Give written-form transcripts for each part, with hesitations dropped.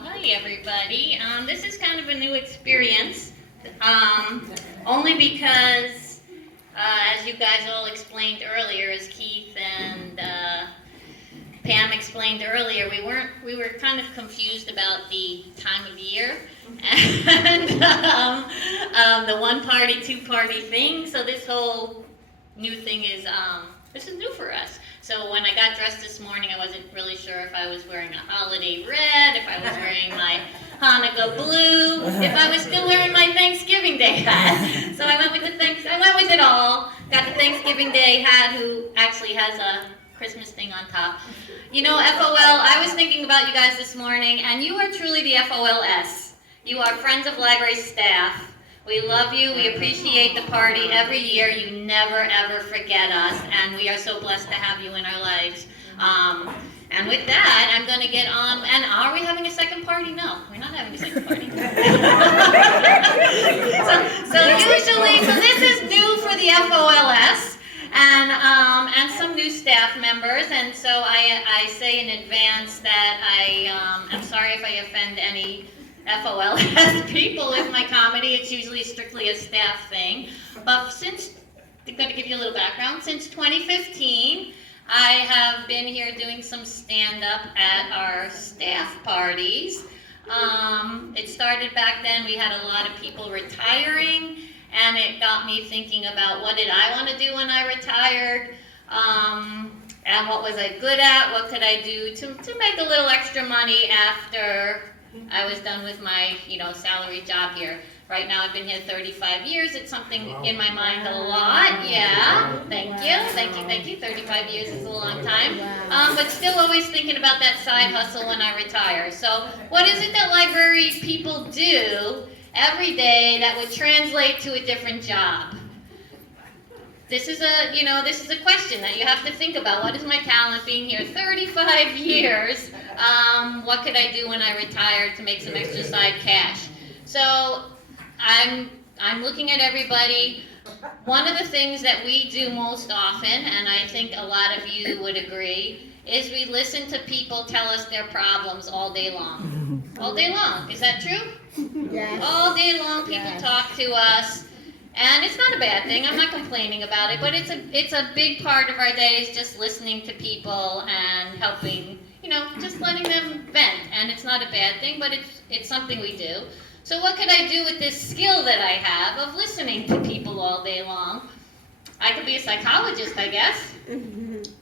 Well, hi everybody. This is kind of a new experience, only because, as you guys all explained earlier, as Keith and Pam explained earlier, we were kind of confused about the time of year and the one party, two party thing. So this whole new thing is this is new for us. So when I got dressed this morning, I wasn't really sure if I was wearing a holiday red, if I was wearing my Hanukkah blue, if I was still wearing my Thanksgiving Day hat. So I went with it all. Got the Thanksgiving Day hat, who actually has a Christmas thing on top. You know, FOL, I was thinking about you guys this morning, and you are truly the FOLS. You are Friends of Library staff. We love you, we appreciate the party every year, you never ever forget us, and we are so blessed to have you in our lives. And with that, I'm going to get on, and are we having a second party? No, we're not having a second party. so this is new for the FOLS, and some new staff members, and so I say in advance that I'm sorry if I offend any FOLS people with my comedy. It's usually strictly a staff thing. But I'm going to give you a little background. Since 2015, I have been here doing some stand-up at our staff parties. It started back then. We had a lot of people retiring, and it got me thinking about what did I want to do when I retired, and what was I good at, what could I do to make a little extra money after I was done with my, salary job here. Right now I've been here 35 years. It's something in my mind a lot. Yeah, thank you. 35 years is a long time. But still always thinking about that side hustle when I retire. So what is it that library people do every day that would translate to a different job? This is a question that you have to think about. What is my talent being here 35 years? What could I do when I retire to make some extra side cash? So I'm looking at everybody. One of the things that we do most often, and I think a lot of you would agree, is we listen to people tell us their problems all day long. All day long. Is that true? Yes. All day long people talk to us. And it's not a bad thing. I'm not complaining about it, but it's a big part of our day is just listening to people and helping, just letting them vent. And it's not a bad thing, but it's something we do. So what could I do with this skill that I have of listening to people all day long? I could be a psychologist, I guess.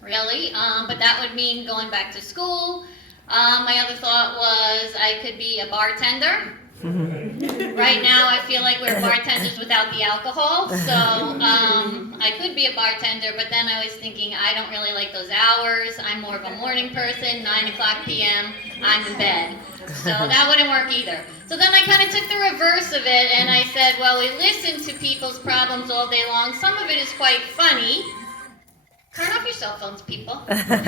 Really, but that would mean going back to school. My other thought was I could be a bartender. Right now I feel like we're bartenders without the alcohol, so I could be a bartender, but then I was thinking I don't really like those hours. I'm more of a morning person, 9 o'clock p.m., I'm in bed. So that wouldn't work either. So then I kind of took the reverse of it and I said, well, we listen to people's problems all day long. Some of it is quite funny. Turn off your cell phones, people. Some of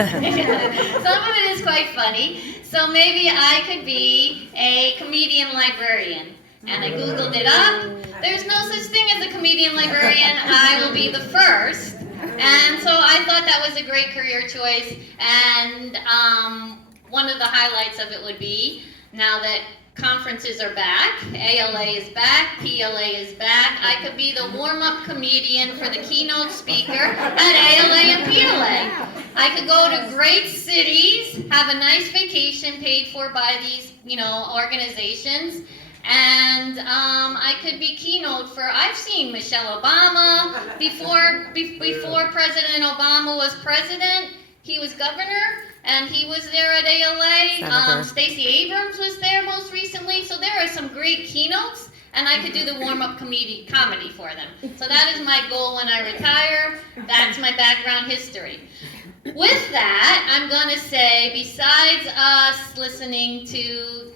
it is quite funny. So maybe I could be a comedian librarian. And I Googled it up. There's no such thing as a comedian librarian. I will be the first. And so I thought that was a great career choice. And one of the highlights of it would be, now that conferences are back, ALA is back, PLA is back, I could be the warm-up comedian for the keynote speaker at ALA and PLA. I could go to great cities, have a nice vacation paid for by these, organizations, and I could be keynote for, I've seen Michelle Obama, before President Obama was president, he was governor, and he was there at ALA. Stacey Abrams was there most recently. So there are some great keynotes, and I could do the warm-up comedy for them. So that is my goal when I retire. That's my background history. With that, I'm going to say, besides us listening to,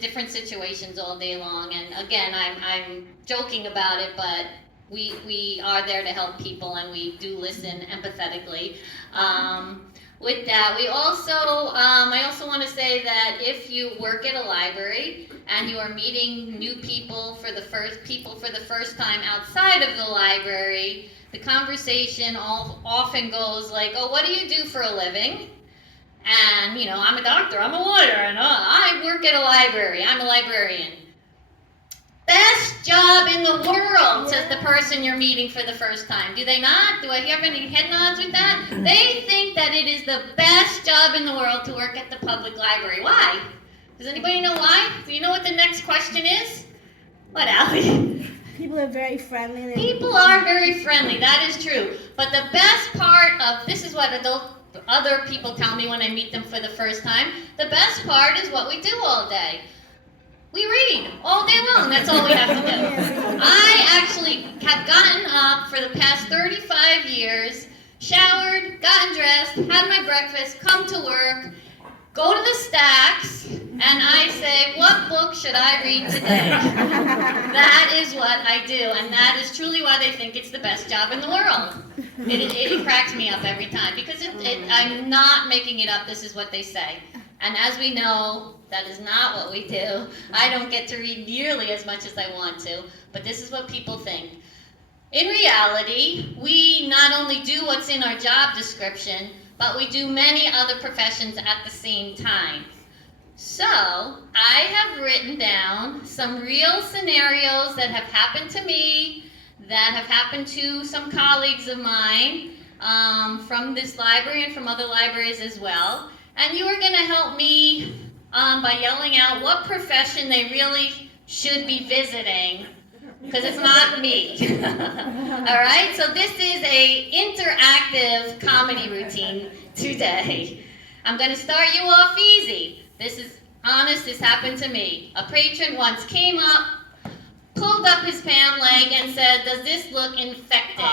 different situations all day long, and again, I'm joking about it, but we are there to help people, and we do listen empathetically. With that, I also want to say that if you work at a library and you are meeting new people for the first time outside of the library, the conversation often goes like, oh, what do you do for a living? And, I'm a doctor, I'm a lawyer, and I work at a library, I'm a librarian. Best job in the world, says the person you're meeting for the first time. Do they not? Do I hear any head nods with that? They think that it is the best job in the world to work at the public library. Why? Does anybody know why? Do you know what the next question is? What, Allie? People are very friendly. People are very friendly, that is true. But the best part of, this is what other people tell me when I meet them for the first time, the best part is what we do all day. We read all day long, that's all we have to do. I actually have gotten up for the past 35 years, showered, gotten dressed, had my breakfast, come to work, go to the stacks, and I say, what book should I read today? That is what I do, and that is truly why they think it's the best job in the world. It cracks me up every time, because I'm not making it up, this is what they say. And as we know, that is not what we do. I don't get to read nearly as much as I want to, but this is what people think. In reality, we not only do what's in our job description, but we do many other professions at the same time. So, I have written down some real scenarios that have happened to me, that have happened to some colleagues of mine from this library and from other libraries as well. And you are going to help me by yelling out what profession they really should be visiting, because it's not me. All right, so this is a interactive comedy routine today. I'm going to start you off easy. This is honest, this happened to me. A patron once came up, pulled up his pant leg and said, "Does this look infected?"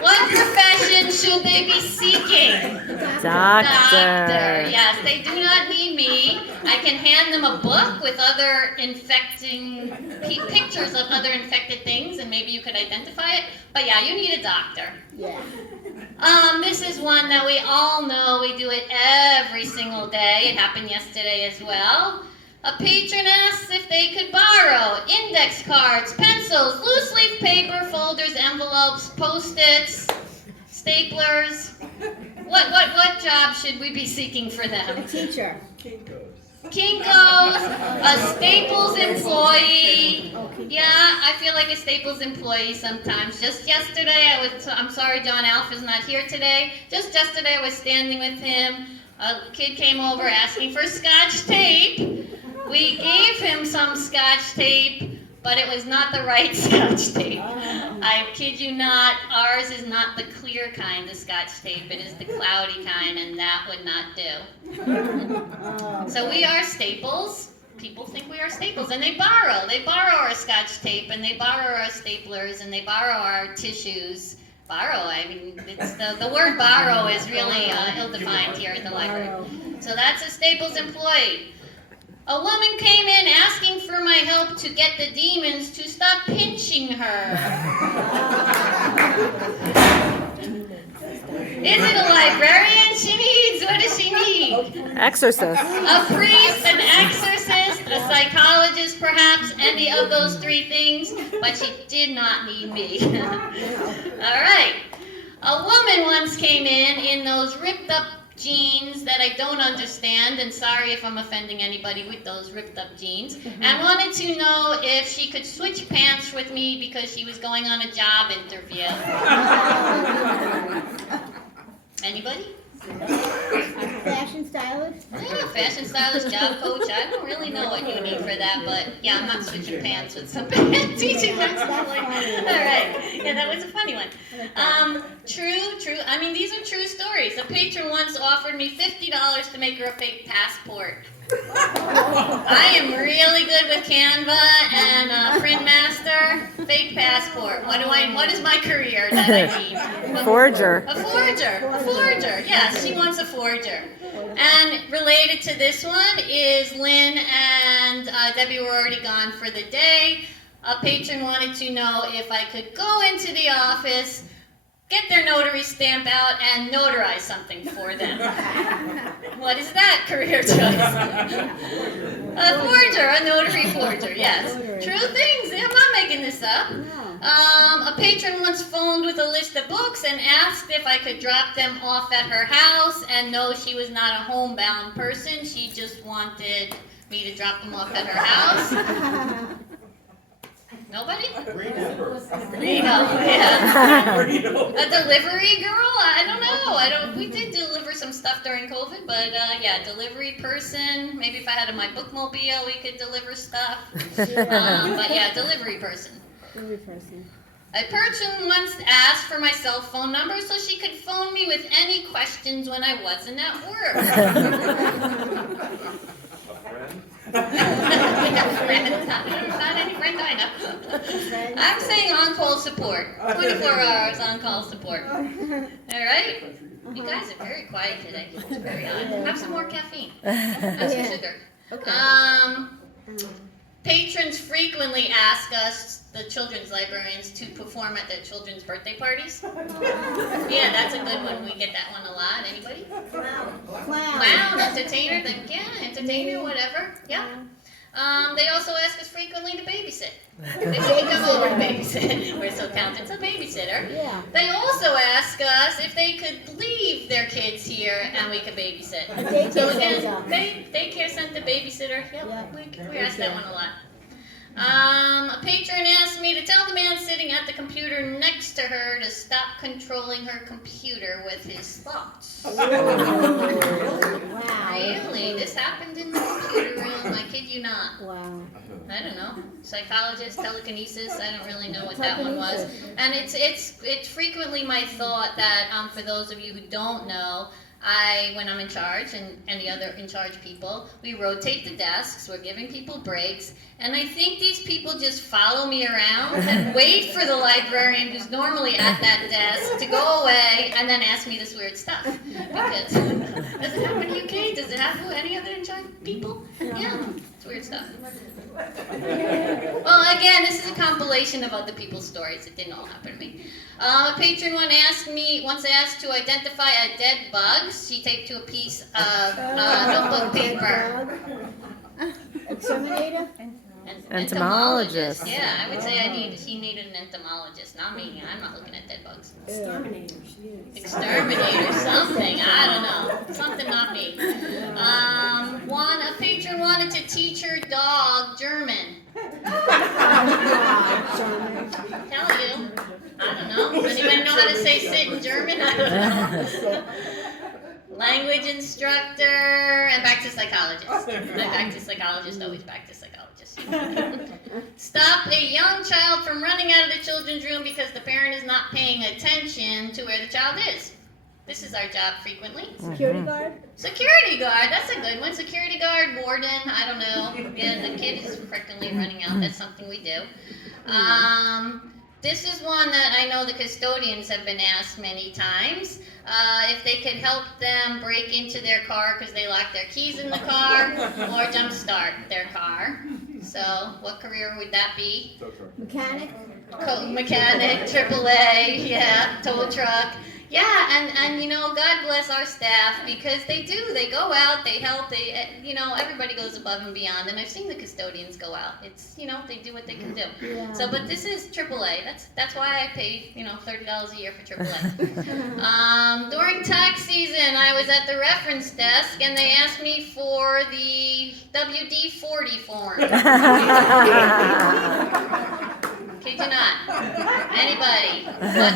What profession should they be seeking? Doctor. Yes, they do not need me. I can hand them a book with other pictures of other infected things, and maybe you could identify it. But yeah, you need a doctor. Yeah. This is one that we all know. We do it every single day. It happened yesterday as well. A patron asks if they could borrow index cards, pencils, loose leaf paper, folders, envelopes, Post-its, staplers. What job should we be seeking for them? A teacher. Kinko's, a Staples employee. Yeah, I feel like a Staples employee sometimes. Just yesterday, I'm sorry John Alf is not here today. Just yesterday I was standing with him. A kid came over asking for Scotch tape. We gave him some Scotch tape, but it was not the right Scotch tape. I kid you not, ours is not the clear kind of Scotch tape. It is the cloudy kind, and that would not do. So we are Staples. People think we are Staples, and they borrow. They borrow our Scotch tape, and they borrow our staplers, and they borrow our tissues. Borrow, I mean, the word borrow is really ill-defined here at the library. So that's a Staples employee. A woman came in asking for my help to get the demons to stop pinching her. Is it a librarian she needs? What does she need? Exorcist. A priest, an exorcist, a psychologist perhaps, any of those three things, but she did not need me. All right. A woman once came in those ripped up jeans that I don't understand, and sorry if I'm offending anybody with those ripped up jeans, and wanted to know if she could switch pants with me because she was going on a job interview. Anybody? Fashion stylist? Yeah, fashion stylist, job coach. I don't really know what you need for that, but yeah, I'm not switching pants with somebody teaching that. All right. Yeah, that was a funny one. True. I mean, these are true stories. A patron once offered me $50 to make her a fake passport. I am really good with Canva and Printmaster. Fake passport. What is my career that I need? Forger. A forger. Yes, she wants a forger. And related to this one is Lynn and Debbie were already gone for the day. A patron wanted to know if I could go into the office, get their notary stamp out, and notarize something for them. What is that career choice? A forger, a notary forger, yes. True things. I'm not making this up. A patron once phoned with a list of books and asked if I could drop them off at her house, and no, she was not a homebound person. She just wanted me to drop them off at her house. Nobody? Reno, yeah. A delivery girl? I don't know. We did deliver some stuff during COVID, but yeah, delivery person. Maybe if I had my bookmobile, we could deliver stuff. But yeah, delivery person. Every person. A person once asked for my cell phone number so she could phone me with any questions when I wasn't at work. Not any friend I know. I'm saying on-call support. 24 hours on-call support. All right? You guys are very quiet today. It's very odd. Have some more caffeine. Have some sugar. Patrons frequently ask us, the children's librarians, to perform at their children's birthday parties. Yeah, that's a good one. We get that one a lot. Anybody? Clown, entertainer, entertainer, whatever. Yeah. They also ask us frequently to babysit. They should come over to babysit. We're so talented, so babysitter. Yeah. They also ask us if they could leave their kids here and we could babysit. So again, daycare center, babysitter. Yep, we ask that one a lot. A patron asked me to tell the man sitting at the computer next to her to stop controlling her computer with his thoughts. Wow. Really? This happened in the computer room? I kid you not. Wow. I don't know. Psychologist, telekinesis, I don't really know what that one was. And it's frequently my thought that, for those of you who don't know, when I'm in charge and the other in charge people, we rotate the desks, we're giving people breaks, and I think these people just follow me around and wait for the librarian who's normally at that desk to go away and then ask me this weird stuff. Because, does it happen in the UK? Does it happen with any other in charge people? Yeah, it's weird stuff. Well, again, this is a compilation of other people's stories. It didn't all happen to me. A patron once asked to identify a dead bug. She taped to a piece of notebook paper. Exterminator? Entomologist. Yeah, I would say he needed an entomologist, not me. I'm not looking at dead bugs. Exterminator. Exterminator, something. I don't know. Something not me. A patron wanted to teach her dog German. Tell you. I don't know. Does anybody know how to say sit in German? I don't know. Language instructor, and back to psychologist. Always back to psychologist. Stop a young child from running out of the children's room because the parent is not paying attention to where the child is. This is our job frequently. Security guard? Security guard, that's a good one. Security guard, warden, I don't know. Yeah, the kid is frequently running out. That's something we do. This is one that I know the custodians have been asked many times. If they could help them break into their car because they locked their keys in the car, or jumpstart their car. So, what career would that be? Mechanic? Mechanic, AAA, yeah, tow truck. Yeah, and you know, God bless our staff because they go out, they help, everybody goes above and beyond, and I've seen the custodians go out. It's, they do what they can do. Yeah. So, but this is AAA. That's why I pay, $30 a year for AAA. During tax season, I was at the reference desk, and they asked me for the WD-40 form. Kid you not. Anybody?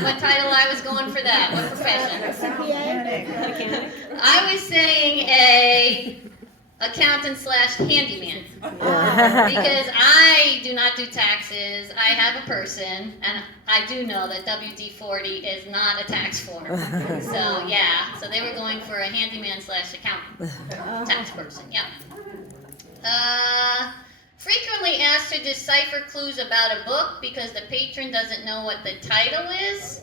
What title I was going for that? What profession? Mechanic? I was saying a accountant/handyman. Because I do not do taxes. I have a person, and I do know that WD-40 is not a tax form. So yeah, so they were going for a handyman/accountant. Tax person, yeah. Frequently asked to decipher clues about a book because the patron doesn't know what the title is.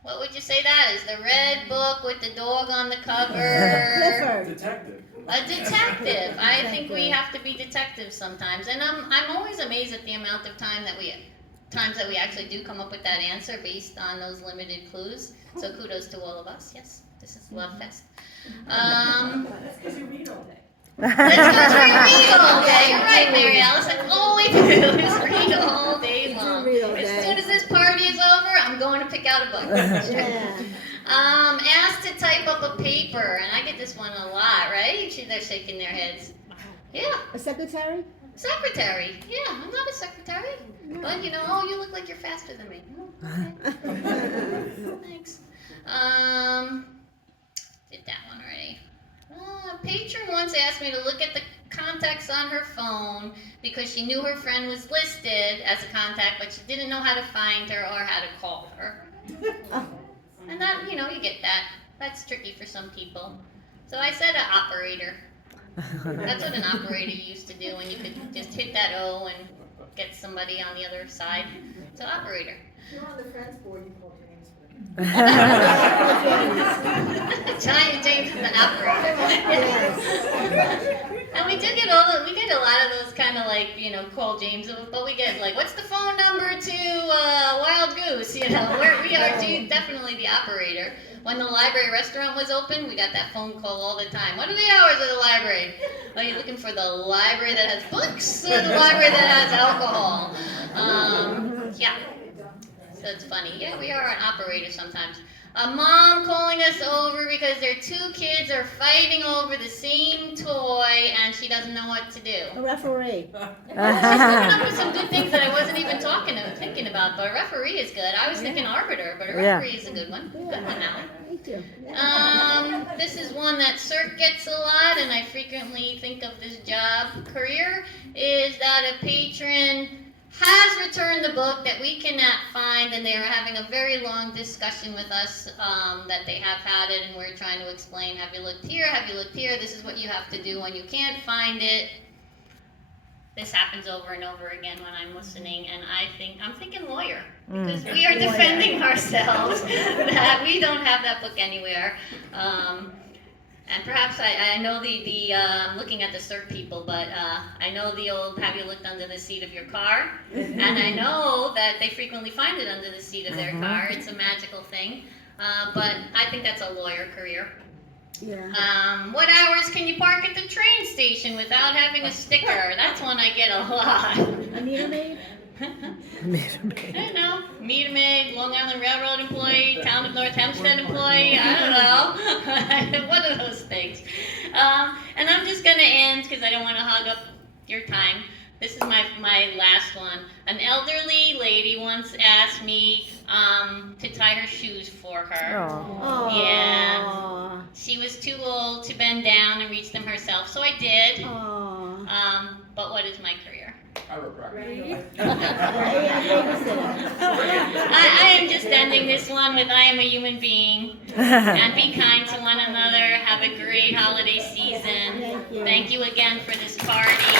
What would you say that is? The red book with the dog on the cover. Clifford. Detective. A detective. I think we have to be detectives sometimes, and I'm always amazed at the amount of times that we actually do come up with that answer based on those limited clues. So kudos to all of us. Yes, this is Love Fest. That's because you read all day. Let's go try to read all day. You're right, Mary Alice. That's all we do is read all day long. read all As day. soon as Yeah. Asked to type up a paper, and I get this one a lot, right? They're shaking their heads. Yeah, A secretary? secretary. Yeah, I'm not a secretary. But oh, you look like you're faster than me. Okay. Thanks. Did that one already. A patron once asked me to look at the contacts on her phone because she knew her friend was listed as a contact, but she didn't know how to find her or how to call her. And that, you get that. That's tricky for some people. So I said an operator. That's what an operator used to do when you could just hit that O and get somebody on the other side. So operator. You're on the friends board, you call James. Giant James is an operator. And we get a lot of those kind of like, call James, but we get like, what's the phone number to Wild Goose? We are definitely the operator. When the library restaurant was open, we got that phone call all the time. What are the hours of the library? Are you looking for the library that has books or the library that has alcohol? Yeah. So it's funny. Yeah, we are an operator sometimes. A mom calling us over because their two kids are fighting over the same toy and she doesn't know what to do. A referee. She's coming up with some good things that I wasn't even thinking about, but a referee is good. I was thinking arbiter, but a referee is a good one. Good one, Alan. Thank you. This is one that CERT gets a lot, and I frequently think of this job career, is that a patron has returned the book that we cannot find, and they are having a very long discussion with us that they have had it, and we're trying to explain, have you looked here, have you looked here, this is what you have to do when you can't find it. This happens over and over again when I'm listening, and I'm thinking lawyer, because we are defending ourselves that we don't have that book anywhere. And perhaps I know the looking at the CERT people, but I know the old have you looked under the seat of your car? And I know that they frequently find it under the seat of their car. It's a magical thing. But I think that's a lawyer career. Yeah. What hours can you park at the train station without having a sticker? That's one I get a lot. A meter maid? I don't know. Meter maid, Long Island Railroad employee, Town of North Hempstead employee, I don't know. One of those things. And I'm just going to end because I don't want to hog up your time. This is my last one. An elderly lady once asked me to tie her shoes for her. Oh. Yeah. She was too old to bend down and reach them herself, so I did. Oh. But what is my career? babysitter. I am just ending this one with I am a human being. And be kind to one another. Have a great holiday season. Thank you. Thank you again for this party.